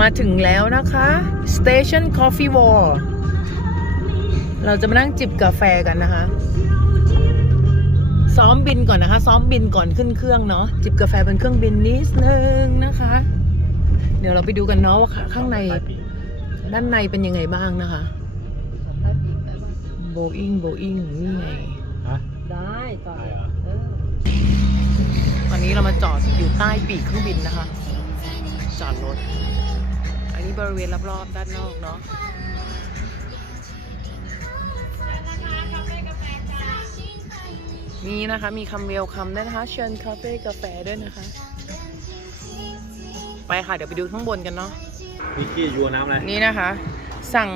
มาถึงแล้วนะคะ Station Coffee Wall เราจะมานั่งจิบกาแฟกันนะคะ ซ้อมบินก่อนนะคะ ซ้อมบินก่อนขึ้นเครื่องเนาะจิบกาแฟบนเครื่องบินนิดนึงนะคะ เดี๋ยวเราไปดูกันเนาะว่าข้างในด้านในเป็นยังไงบ้างนะคะโบอิงโบอิงนี่ไงฮะได้ต่อได้เหรอเออตอนนี้เรามาจอดอยู่ใต้ปีกเครื่องบินนะคะ จอดรถอั นนี้บริเวณรอบๆด้านนอกเนาะมีนะคะมีคำเวลคัมด้วยนะคะ เชิญคาเฟ่กาแฟด้วยนะคะ ไปค่ะ เดี๋ยวไปดูข้างบนกันเนาะมีกี้ยูน้ำอะไรนี่นะคะ สั่ง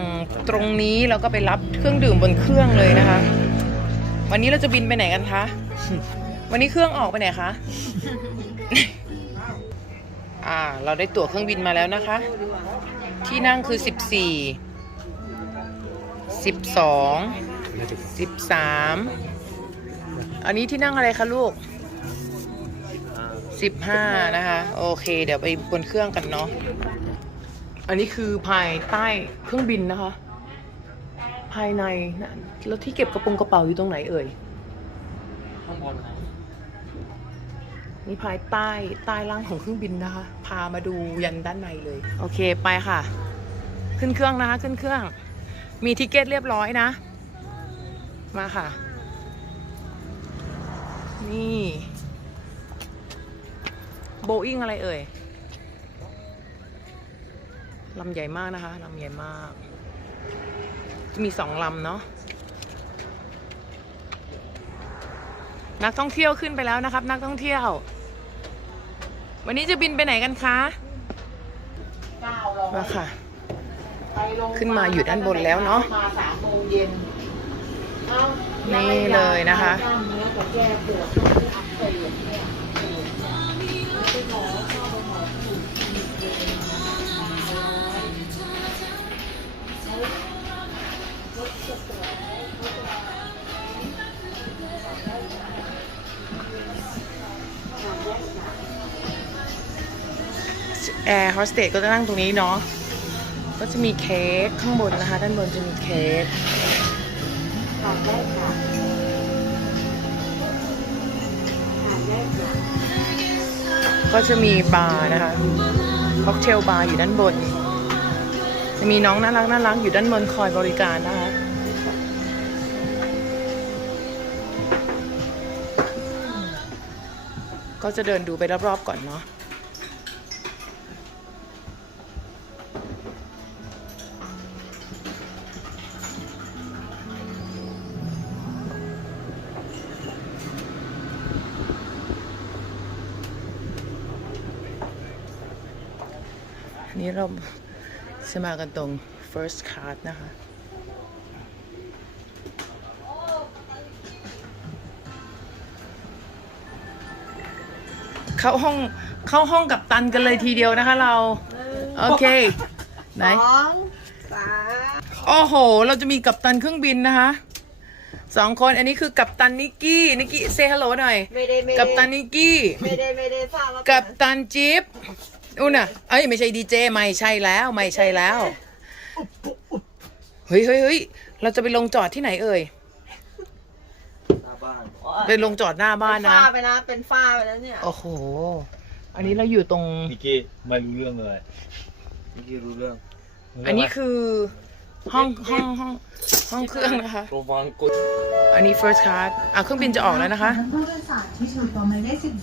ตรงนี้แล้วก็ไปรับเครื่องดื่มบนเครื่องเลยนะคะ วันนี้เราจะบินไปไหนกันคะ วันนี้เครื่องออกไปไหนคะ อ่า เราได้ตั๋วเครื่องบินมาแล้วนะคะ ที่นั่งคือ 14 12 13 อันนี้ที่นั่งอะไรคะลูก 15 นะคะ โอเค เดี๋ยวไปบนเครื่องกันเนาะ อันนี้คือภายใต้เครื่องบินนะคะ ภายในนะแล้วที่เก็บกระโปรงกระเป๋าอยู่ตรงไหนเอ่ย ข้างบนนะ นี่ภายใต้ใต้ล่างของเครื่องบินนะคะ พามาดูยันด้านในเลย โอเคไปค่ะ ขึ้นเครื่องนะคะ ขึ้นเครื่อง มีทิเกตเรียบร้อยนะ มาค่ะ นี่โบอิงอะไรเอ่ยลำใหญ่มากนะคะลำใหญ่มาก จะมีสองลำเนาะ นักท่องเที่ยวขึ้นไปแล้วนะครับ นักท่องเที่ยว วันนี้จะบินไปไหนกันคะมาค่ะ ขึ้นมาอยู่ด้านบนแล้วเนาะมาสามโมงเย็นเอ้านี่เลยนะคะ แอร์โฮสเตสก็จะนั่งตรงนี้เนาะก็จะมีเค้กข้างบนนะคะ ด้านบนจะมีเค้กทานได้ค่ะทานได้ค่ะ ก็จะมีบาร์นะคะค็อกเทลบาร์อยู่ด้านบน จะมีน้องน่ารักน่ารักอยู่ด้านบนคอยบริการนะคะก็จะเดินดูไปรอบๆก่อนเนาะ นนี้เราจะมากันตรง first card นะคะเข้าห้องเข้าห้องกับตันกันเลยทีเดียวนะคะเรา โอเค ไหน สองสามโอ้โห เราจะมีกัปตันเครื่องบินนะคะสองคนอันนี้คือกัปตันนิกกี้นิกกี้เซฮัลโหลหน่อย ไม่ได้ไม่ได้กัปตันนิกกี้ ไม่ได้ไม่ได้ทราบว่ากับตันจิ๊บ อุ้น่ะเอ้ยไม่ใช่ดีเจไม่ใช่แล้วไม่ใช่แล้วเฮ้ยเฮ้ยเฮ้ยเราจะไปลงจอดที่ไหนเอ่ยหน้าบ้านไปลงจอดหน้าบ้านเป็นนะฝ้าไปนะ เป็นฝ้าไปแล้วเนี่ย โอ้โห อันนี้เราอยู่ตรง นิกกี้ไม่รู้เรื่องเลยนิกกี้รู้เรื่องอันนี้คือห้องห้องห้องห้องเครื่องนะคะโรงพยาบาลกุดอันนี้ first class อะเครื่องบินจะออกแล้วนะคะท่านผู้โดยสารที่ถูกตัวหมายเลขสิบ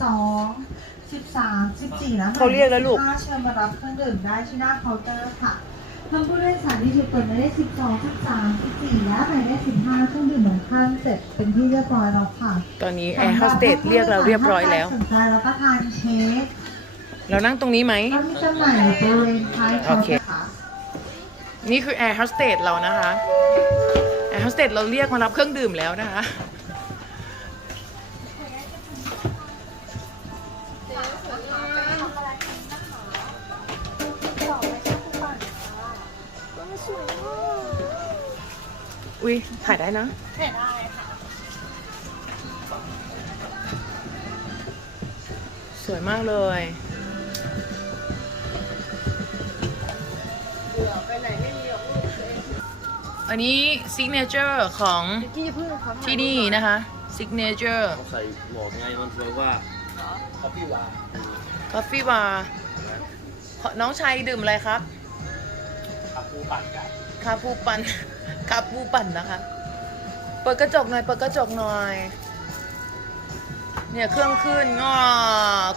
สองสิบสามสิบสี่และเขาเรียกแล้วลูก เชิญมารับเครื่องดื่มได้ที่หน้าเคาน์เตอร์ค่ะท่านผู้โดยสารที่ถูกตัวหมายเลขสิบสองสิบสามสิบสี่และหมายเลขสิบห้าเครื่องดื่มของท่านเสร็จเป็นที่เรียบร้อยแล้วค่ะตอนนี้แอร์โฮสเตสเรียกเราเรียบร้อยแล้ว สนใจรับประทานเค้กเรานั่งตรงนี้ไหมก็มีจำหน่ายอยู่บริเวณท้ายเคาน์เตอร์ค่ะ นี่คือแอร์โฮสเตสเรานะคะ แอร์โฮสเตสเราเรียกมารับเครื่องดื่มแล้วนะคะ อุ้ยถ่ายได้นะถ่ายได้ค่ะ สวยมากเลยอันนี้ซิกเนเจอร์ของที่นี่นะคะซิกเนเจอร์เขาใส่หมวกไงมันเลยว่าคอฟฟี่วาคอฟฟี่วาน้องชายดื่มอะไรครับคาปูปั่นไก่ คาปูปันคาปูปั่นนะคะ เปิดกระจกหน่อย เปิดกระจกหน่อย เนี่ยเครื่องขึ้นงอ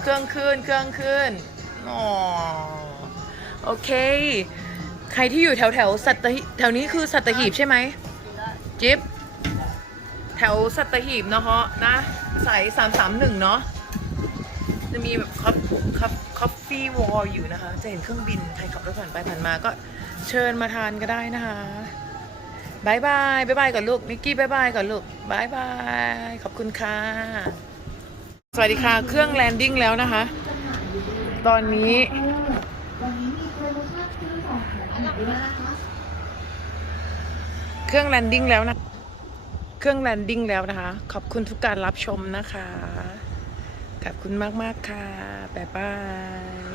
เครื่องขึ้น เครื่องขึ้นงอโอเค ใครที่อยู่แถวแถวสัตหีแถวนี้คือสัตหีบใช่ไหมจิ๊บแถวสัตหีบนะฮะนะสายสามสามหนึ่งเนาะจะมีแบบคอฟคอฟคอฟฟี่วอลอยู่นะคะ จะเห็นเครื่องบินใครขับรถผ่านไปผ่านมาก็ เชิญมาทานก็ได้นะคะบายบายบายบายก่อนลูกนิกกี้บายบายก่อนลูกบายบายขอบคุณค่ะ สวัสดีค่ะ เครื่องแลนดิ้งแล้วนะคะ ตอนนี้เคะเครื่องแลนดิ้งแล้วนะ เครื่องแลนดิ้งแล้วนะคะ ขอบคุณทุกการรับชมนะคะ ขอบคุณมาก ๆ ค่ะ บ๊ายบาย